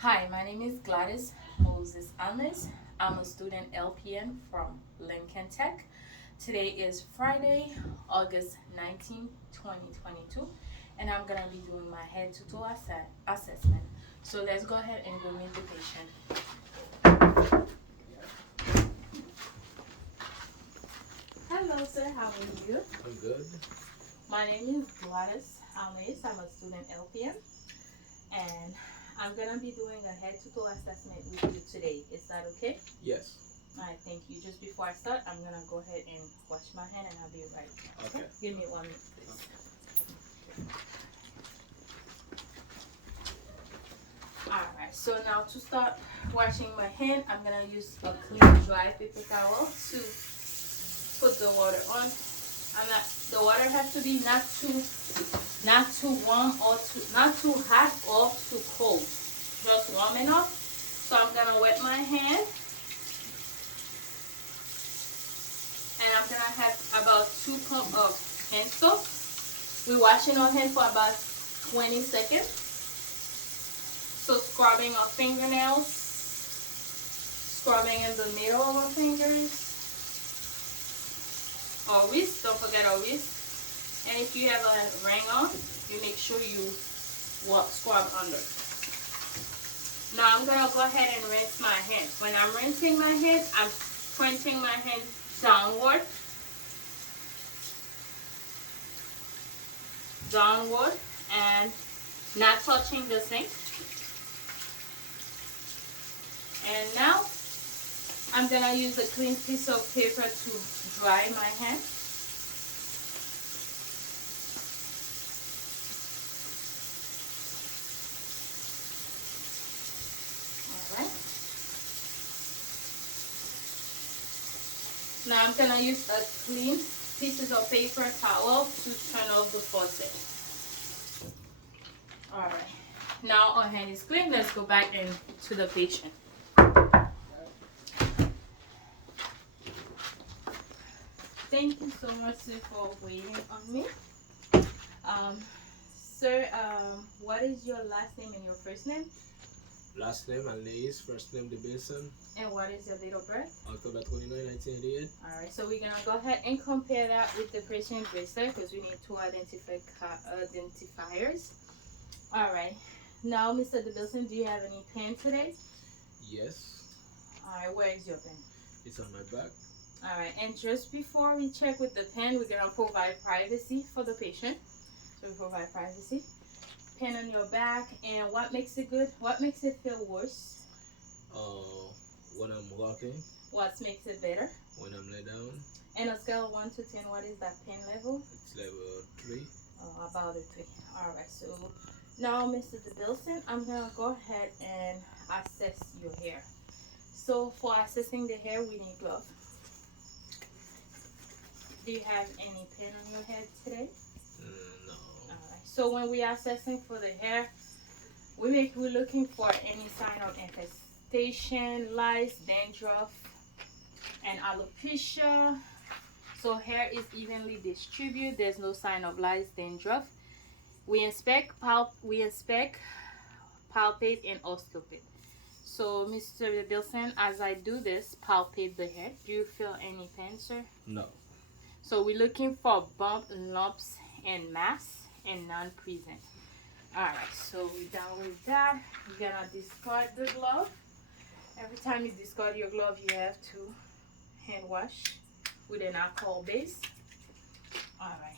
Hi, my name is Gladys Moses Alnes. I'm a student LPN from Lincoln Tech. Today is Friday, August 19, 2022, and I'm going to be doing my head to toe assessment. So let's go ahead and go meet the patient. Hello, sir. How are you? I'm good. My name is Gladys Alnes. I'm a student LPN, and I'm going to be doing a head to toe assessment with you today. Is that okay? Yes. Alright, thank you. Just before I start, I'm gonna go ahead and wash my hand and I'll be right back. Okay. Give me 1 minute, please. Alright, so now to start washing my hand, I'm gonna use a clean dry paper towel to put the water on. The water has to be not too warm or not too hot or too cold. Just warm enough. So I'm gonna wet my hand. And I'm gonna have about 2 cups of hand soap. We're washing our hand for about 20 seconds. So scrubbing our fingernails, scrubbing in the middle of our fingers, our wrist, don't forget our wrist. And if you have a ring on, you make sure you scrub under. Now I'm gonna go ahead and rinse my hand. When I'm rinsing my hand, I'm pointing my hand downward, and not touching the sink. And now I'm gonna use a clean piece of paper to dry my hand. Alright. Now I'm gonna use a clean pieces of paper towel to turn off the faucet. Alright. Now our hand is clean. Let's go back into the patient. Thank you so much, sir, for waiting on me. Sir, what is your last name and your first name? Last name Alnais, first name DeBilson, And what is your date of birth? October 29, 1988. Alright, so we're gonna go ahead and compare that with the patient register because we need two identifiers. Alright, now Mr. DeBilson, do you have any pen today? Yes. Alright, where is your pen? It's on my back. Alright, and just before we check with the pen, we're gonna provide privacy for the patient. So we provide privacy. Pen on your back, and what makes it good? What makes it feel worse? When I'm walking. What makes it better? When I'm lay down. And a scale of 1 to 10, what is that pen level? It's level 3. About a 3. Alright, so now Mr. DeBilson, I'm gonna go ahead and assess your hair. So for assessing the hair, we need gloves. Do you have any pin on your head today? No. Alright, so when we are assessing for the hair, we're looking for any sign of infestation, lice, dandruff, and alopecia. So hair is evenly distributed. There's no sign of lice, dandruff. We inspect, palpate, and auscultate. So, Mr. Bilson, as I do this, palpate the hair. Do you feel any pain, sir? No. So we're looking for bump, lumps, and mass, and non-present. Alright, so we're done with that. You're gonna discard the glove. Every time you discard your glove, you have to hand wash with an alcohol base. Alright.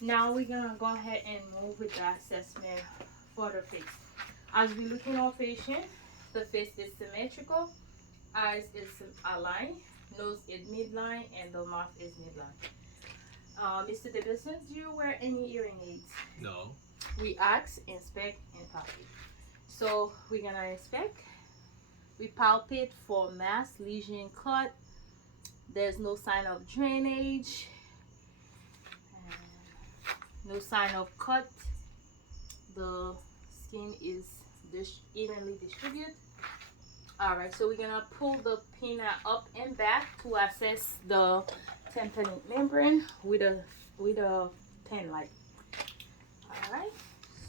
Now we're gonna go ahead and move with the assessment for the face. As we look in our patient, the face is symmetrical, eyes is aligned, nose is midline, and the mouth is midline. Mr. Davidson, do you wear any hearing aids? No. We ask, inspect, and palpate. So we're gonna inspect. We palpate for mass, lesion, cut. There's no sign of drainage. No sign of cut. The skin is evenly distributed. Alright, so we're gonna pull the pinna up and back to assess the tympanic membrane with a pen light. Alright,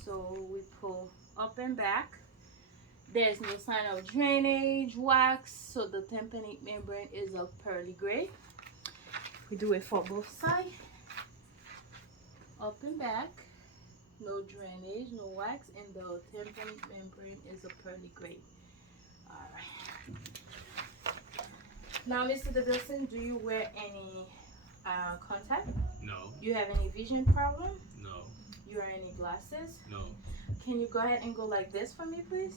so we pull up and back. There's no sign of drainage, wax, so the tympanic membrane is a pearly gray. We do it for both sides, up and back. No drainage, no wax, and the tympanic membrane is a pearly gray. Alright. Now, Mr. DeBilson, do you wear any contact? No. You have any vision problem? No. You wear any glasses? No. Can you go ahead and go like this for me, please?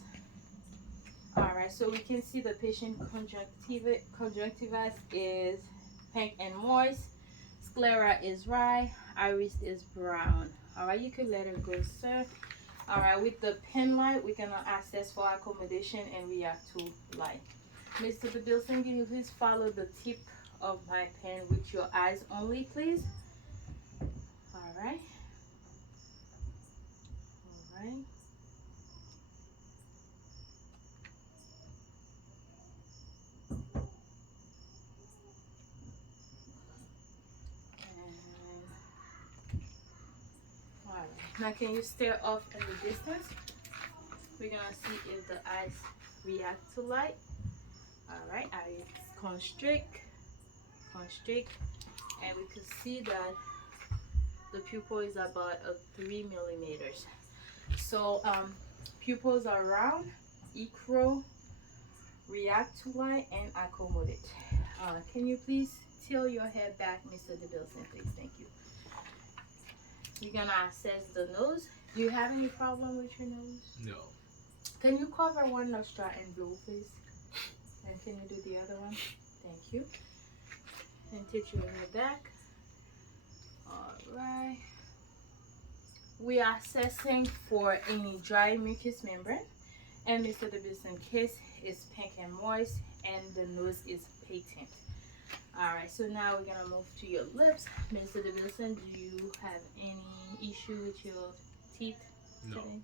Alright, so we can see the patient conjunctivitis is pink and moist. Sclera is rye. Iris is brown. Alright, you can let her go, sir. Alright, with the pen light, we're gonna assess for accommodation and react to light. Mr. DeBilson, can you please follow the tip of my pen with your eyes only, please? Alright. Alright. Now can you stare off in the distance? We're gonna see if the eyes react to light. Alright, eyes constrict, and we can see that the pupil is about 3 millimeters. So pupils are round, equal, react to light, and accommodate. Can you please tilt your head back, Mr. DeBilson, please? Thank you. We're gonna assess the nose. Do you have any problem with your nose? No. Can you cover one nostril in blue, please? And can you do the other one? Thank you. And tilt your head back. Alright. We are assessing for any dry mucous membrane. And Mr. DeBilson case is pink and moist, and the nose is patent. Alright, so now we're gonna move to your lips. Mr. DeBilson, do you have any issue with your teeth No. today?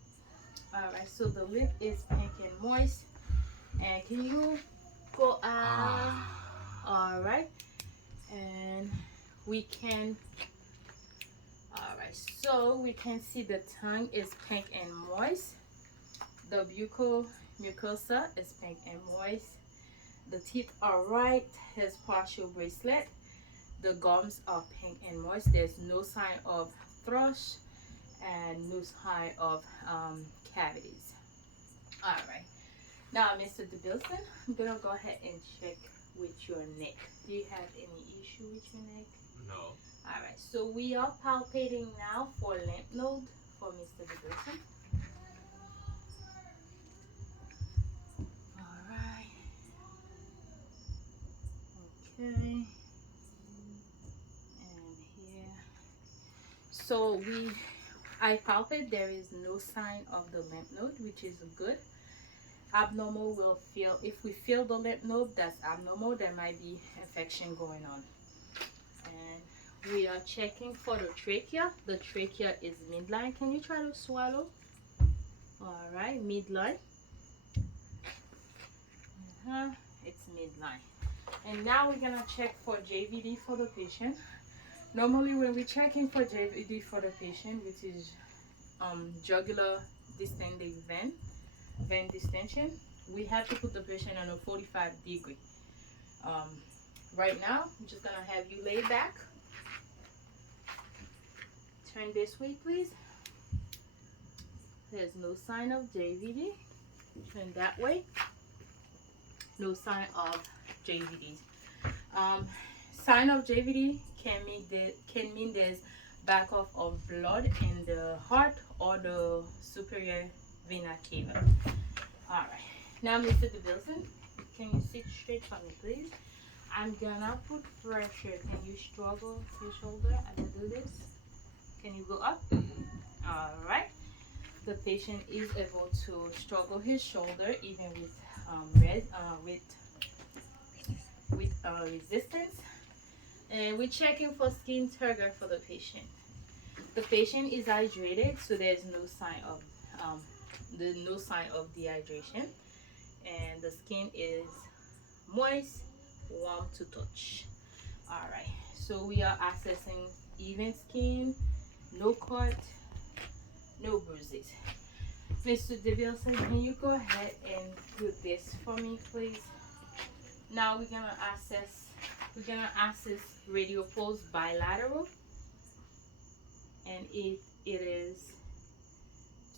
Alright, so the lip is pink and moist. And can you go out? Alright. And we can, alright, so we can see the tongue is pink and moist. The buccal mucosa is pink and moist. The teeth are right, has partial bracelet. The gums are pink and moist. There's no sign of thrush and no sign of cavities. Alright. Now, Mr. DeBilson, I'm going to go ahead and check with your neck. Do you have any issue with your neck? No. Alright, so we are palpating now for lymph node for Mr. DeBilson. Alright. Okay. And here. So I palpate, there is no sign of the lymph node, which is good. Abnormal will feel, if we feel the lymph node, that's abnormal. There might be infection going on. And we are checking for the trachea. The trachea is midline. Can you try to swallow? All right, midline. It's midline. And now we're gonna check for JVD for the patient. Normally when we're checking for JVD for the patient, which is jugular distended vein distension, we have to put the patient on a 45 degree. Right now, I'm just gonna have you lay back. Turn this way, please. There's no sign of JVD. Turn that way. No sign of JVD. Sign of JVD can mean there's backup of blood in the heart or the superior vena cava. All right. Now, Mr. DeBilson, can you sit straight for me, please? I'm gonna put pressure. Can you struggle your shoulder as I do this? Can you go up? All right. The patient is able to struggle his shoulder even with resistance. And we're checking for skin turgor for the patient. The patient is hydrated, so there's no sign of dehydration, and the skin is moist, warm to touch. All right, so we are assessing even skin, no cut, no bruises. Mr. DeBilson, can you go ahead and do this for me, please. Now we're gonna access radial pulse bilateral, and it is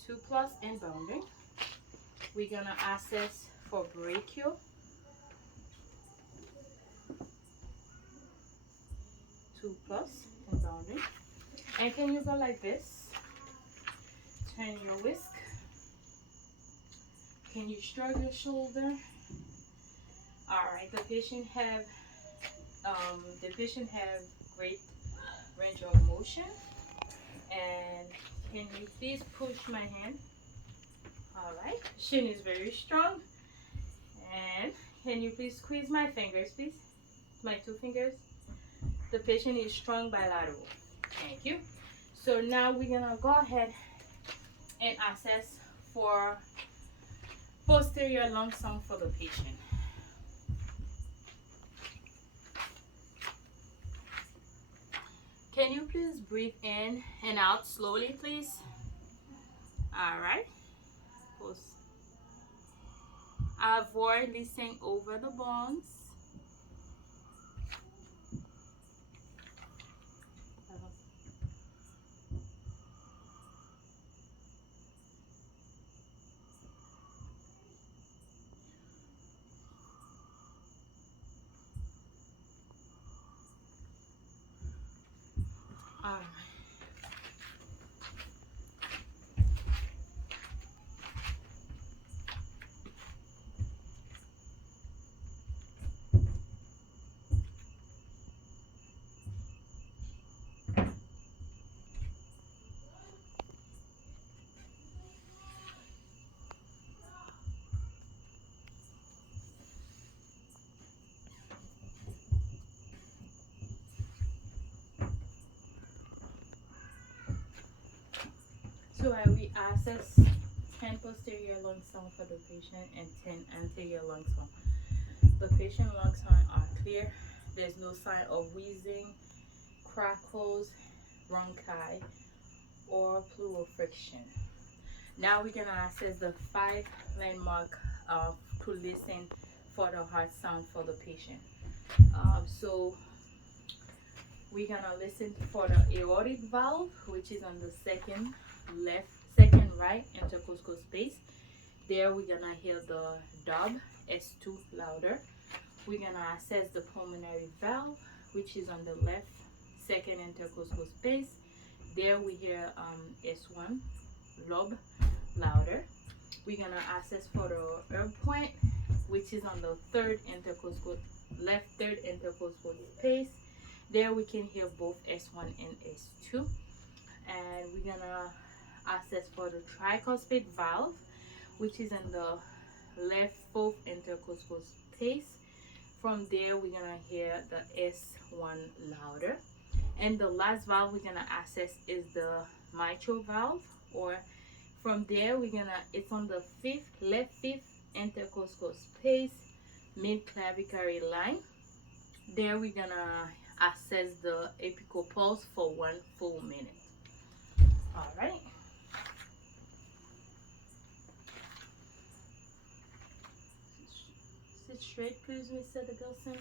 2 plus and bounding. We're gonna access for brachial, 2 plus and bounding. And can you go like this? Turn your whisk. Can you shrug your shoulder? All right. The patient have great range of motion. And can you please push my hand? All right. Shin is very strong. And can you please squeeze my fingers, please? My 2 fingers. The patient is strong bilateral. Thank you. So now we're gonna go ahead and assess for posterior lung song for the patient. Can you please breathe in and out slowly, please? All right. Avoid listening over the bones. All right. So I will access 10 posterior lung sound for the patient and 10 anterior lung sound. The patient lung sound are clear. There's no sign of wheezing, crackles, bronchi, or pleural friction. Now we're gonna access the 5 landmark to listen for the heart sound for the patient. So we're gonna listen for the aortic valve, which is on the second right intercostal space. There we're gonna hear the dub S2 louder. We're gonna access the pulmonary valve, which is on the left second intercostal space. There we hear S1 lobe louder. We're gonna access for the herb point, which is on the left third intercostal space. There we can hear both S1 and S2. And we're gonna access for the tricuspid valve, which is in the left fourth intercostal space. From there we're gonna hear the S1 louder. And the last valve we're gonna access is the mitral valve, or from there it's on the left fifth intercostal space, mid claviculae line. There we're gonna access the apical pulse for 1 full minute. All right. Sit straight, please, Mr. Degilson.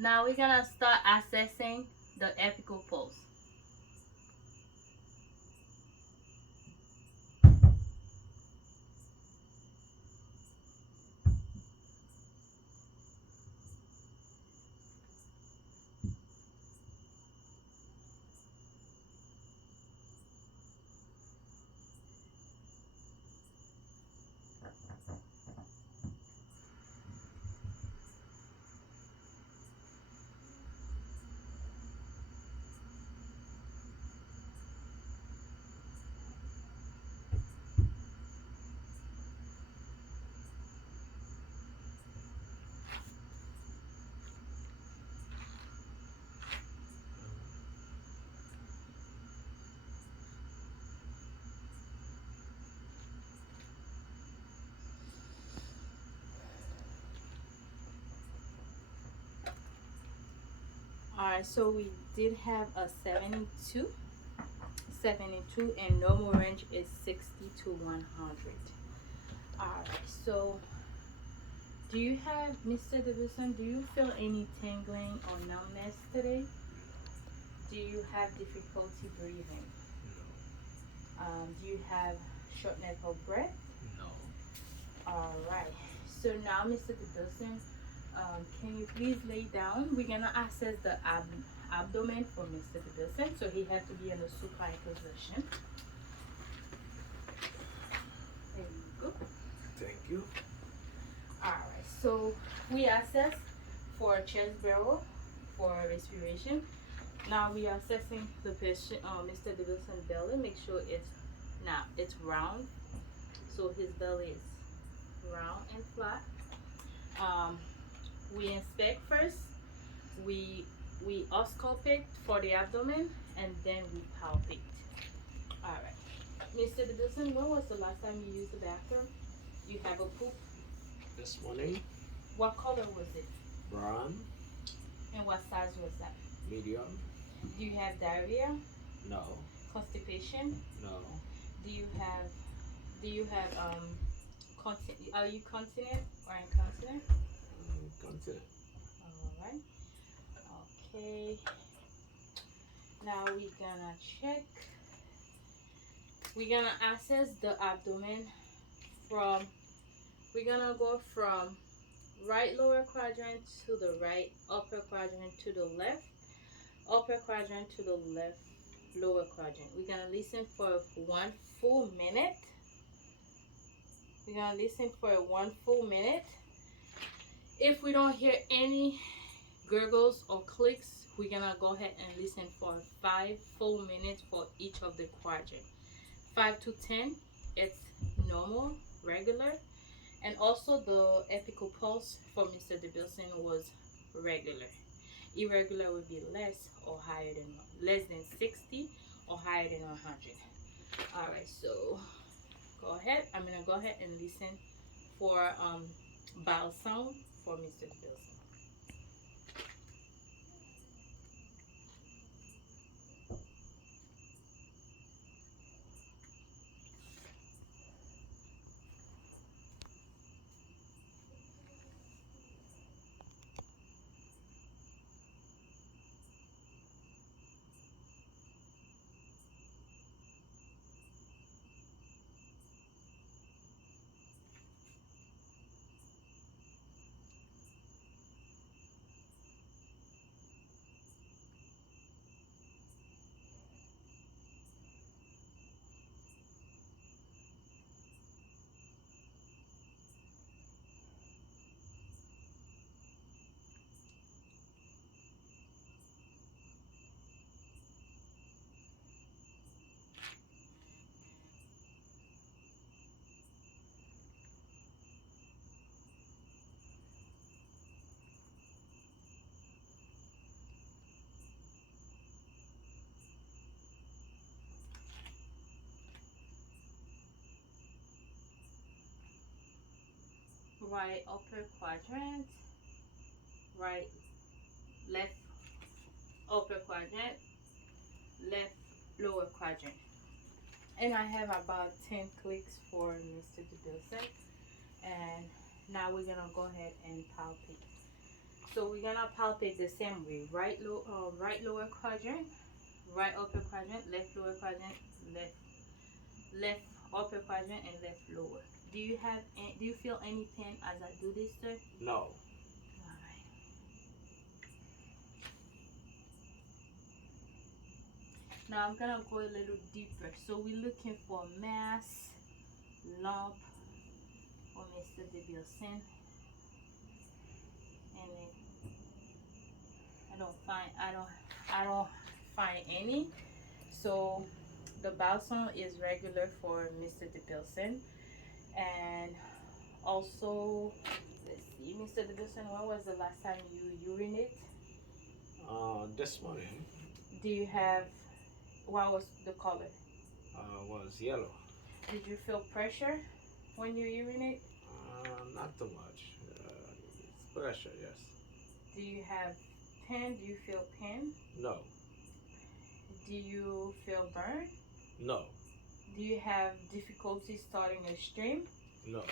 Now we're gonna start assessing the apical pulse. Alright, so we did have a 72, and normal range is 60 to 100. Alright, so do you have, Mr. Davidson, do you feel any tingling or numbness today? Do you have difficulty breathing? Do you have shortness of breath? No. Alright, so now Mr. Davidson, can you please lay down? We're gonna access the abdomen for Mr. Davidson, so he has to be in a supine position. There you go. Thank you. Alright, so we assess for chest barrel for respiration. Now we are assessing the patient, Mr. Davidson belly. Make sure it's round, so his belly is round and flat. We inspect first. We auscultate for the abdomen, and then we palpate. All right, Mr. Davidson, when was the last time you used the bathroom? You have a poop. This morning, What color was it? brown, And what size was that? medium, Do you have diarrhea? no, Constipation? no, Do you have are you continent or incontinent? continent. Alright. Okay. Now we're gonna check. We're gonna assess the abdomen from, we're gonna go from right lower quadrant to the right, upper quadrant to the left, upper quadrant to the left, lower quadrant. We're gonna listen for 1 full minute. We're gonna listen for 1 full minute. If we don't hear any gurgles or clicks, we're gonna go ahead and listen for 5 full minutes for each of the quadrant. 5 to 10, it's normal, regular, and also the epical pulse for Mr. Davidson was regular. Irregular would be less than 60 or higher than 100. All right, so go ahead. I'm gonna go ahead and listen for bowel sound for Mr. Davidson. Right upper quadrant, right, left upper quadrant, left lower quadrant. And I have about 10 clicks for Mr. Davidson. And now we're gonna go ahead and palpate. So we're gonna palpate the same way. Right lower quadrant, right upper quadrant, left lower quadrant, left upper quadrant, and left lower. Do you feel any pain as I do this, sir? No. Alright. Now I'm gonna go a little deeper. So we're looking for mass, lump for Mr. Davidson. And then I don't find any. So the bowel sound is regular for Mr. Davidson. And also, let's see, Mr. Davidson, when was the last time you urinate? This morning, Do you have, what was the color? was yellow. Did you feel pressure when you urinate? Not too much. It's pressure, yes. Do you have hand, do you feel pain? No. Do you feel burn? No. Do you have difficulty starting a stream? No.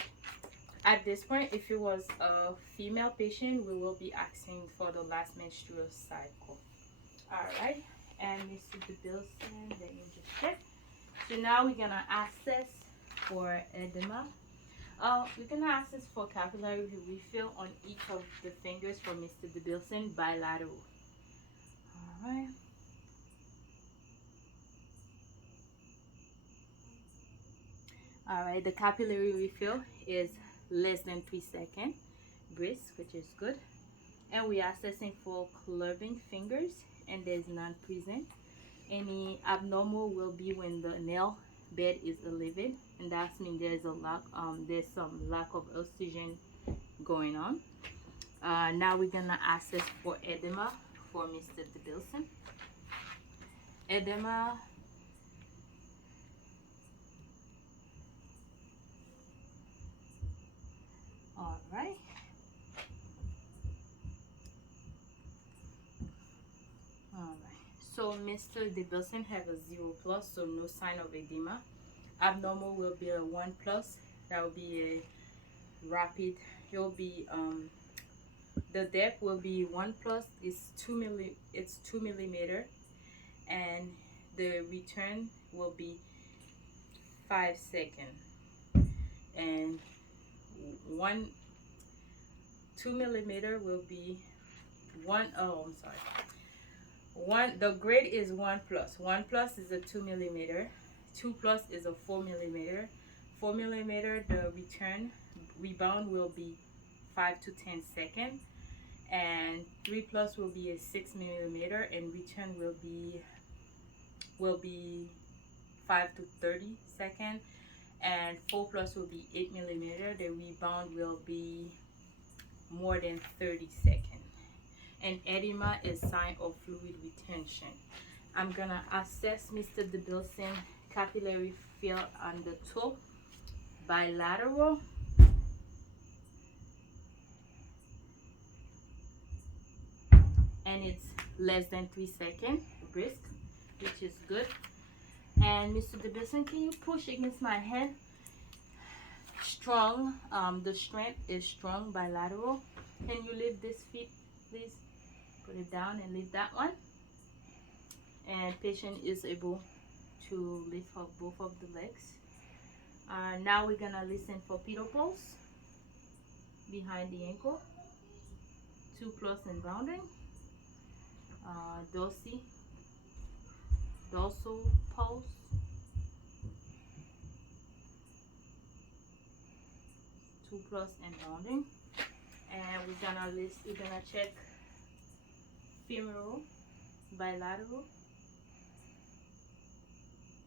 At this point, if it was a female patient, we will be asking for the last menstrual cycle. Alright, and Mr. DeBilson, let me just check. So now we're gonna access for edema. We're gonna access for capillary refill on each of the fingers for Mr. DeBilson bilateral. Alright. Alright, the capillary refill is less than 3 seconds, brisk, which is good. And we are assessing for clubbing fingers, and there's none present. Any abnormal will be when the nail bed is elevated, and that means there's some lack of oxygen going on. Now we're gonna assess for edema for Mr. DeBilson. Edema. All right. So Mr. DeBilson have a 0+, so no sign of edema. Abnormal will be a 1+. That will be a rapid. It will be the depth will be 1+. It's 2 millimeter, and the return will be 5 seconds. And 2 millimeter will be the grade is 1+. 1+ is a 2 millimeter. 2+ is a 4 millimeter. 4 millimeter, the rebound will be 5 to 10 seconds, and 3+ will be a 6 millimeter, and return will be 5 to 30 seconds, and 4+ will be 8 millimeter. The rebound will be more than 30 seconds. And edema is sign of fluid retention. I'm gonna assess Mr. DeBilson capillary fill on the toe, bilateral. And it's less than 3 seconds, brisk, which is good. And Mr. DeBilson, can you push against my head? Strong, the strength is strong, bilateral. Can you lift this feet, please? Put it down and lift that one. And patient is able to lift up both of the legs. Now we're gonna listen for pedal pulse behind the ankle. 2+ and rounding. Dorsal pulse. 2+ and rounding. And we're gonna check femoral, bilateral,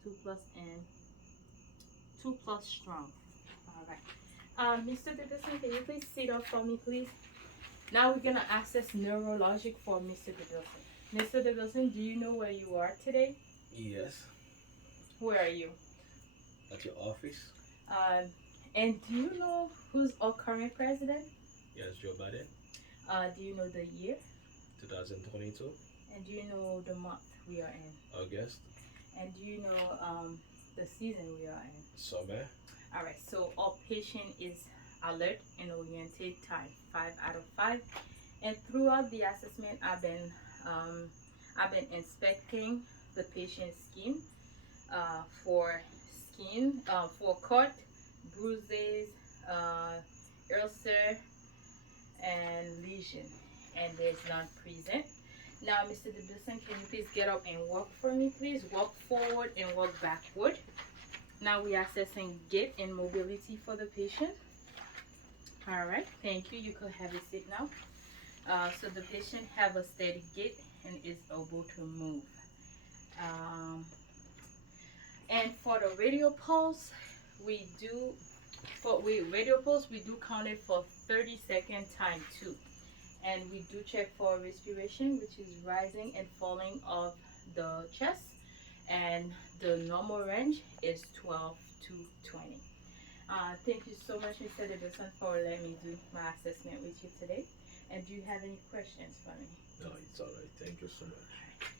2+ and 2+ strong. All right. Mr. DeBilson, can you please sit up for me, please? Now we're gonna access neurologic for Mr. DeBilson. Mr. DeBilson, do you know where you are today? Yes. Where are you? At your office? And do you know who's our current president? Yes, Joe Biden. Do you know the year? 2022. And do you know the month we are in? August. And do you know the season we are in? Summer. All right. So our patient is alert and oriented time 5 out of 5. And throughout the assessment, I've been inspecting the patient's skin for cut, bruises, ulcer, and lesion, and there's none present. Now, Mr. DeBilson, can you please get up and walk for me, please? Walk forward and walk backward. Now we are assessing gait and mobility for the patient. All right, thank you. You could have a seat now. So the patient have a steady gait and is able to move. And for the radial pulse, we do count it for 30-second time too. And we do check for respiration, which is rising and falling of the chest, and the normal range is 12 to 20. Thank you so much, Mr. Davidson, for letting me do my assessment with you today. And do you have any questions for me? No, it's alright. Thank you so much.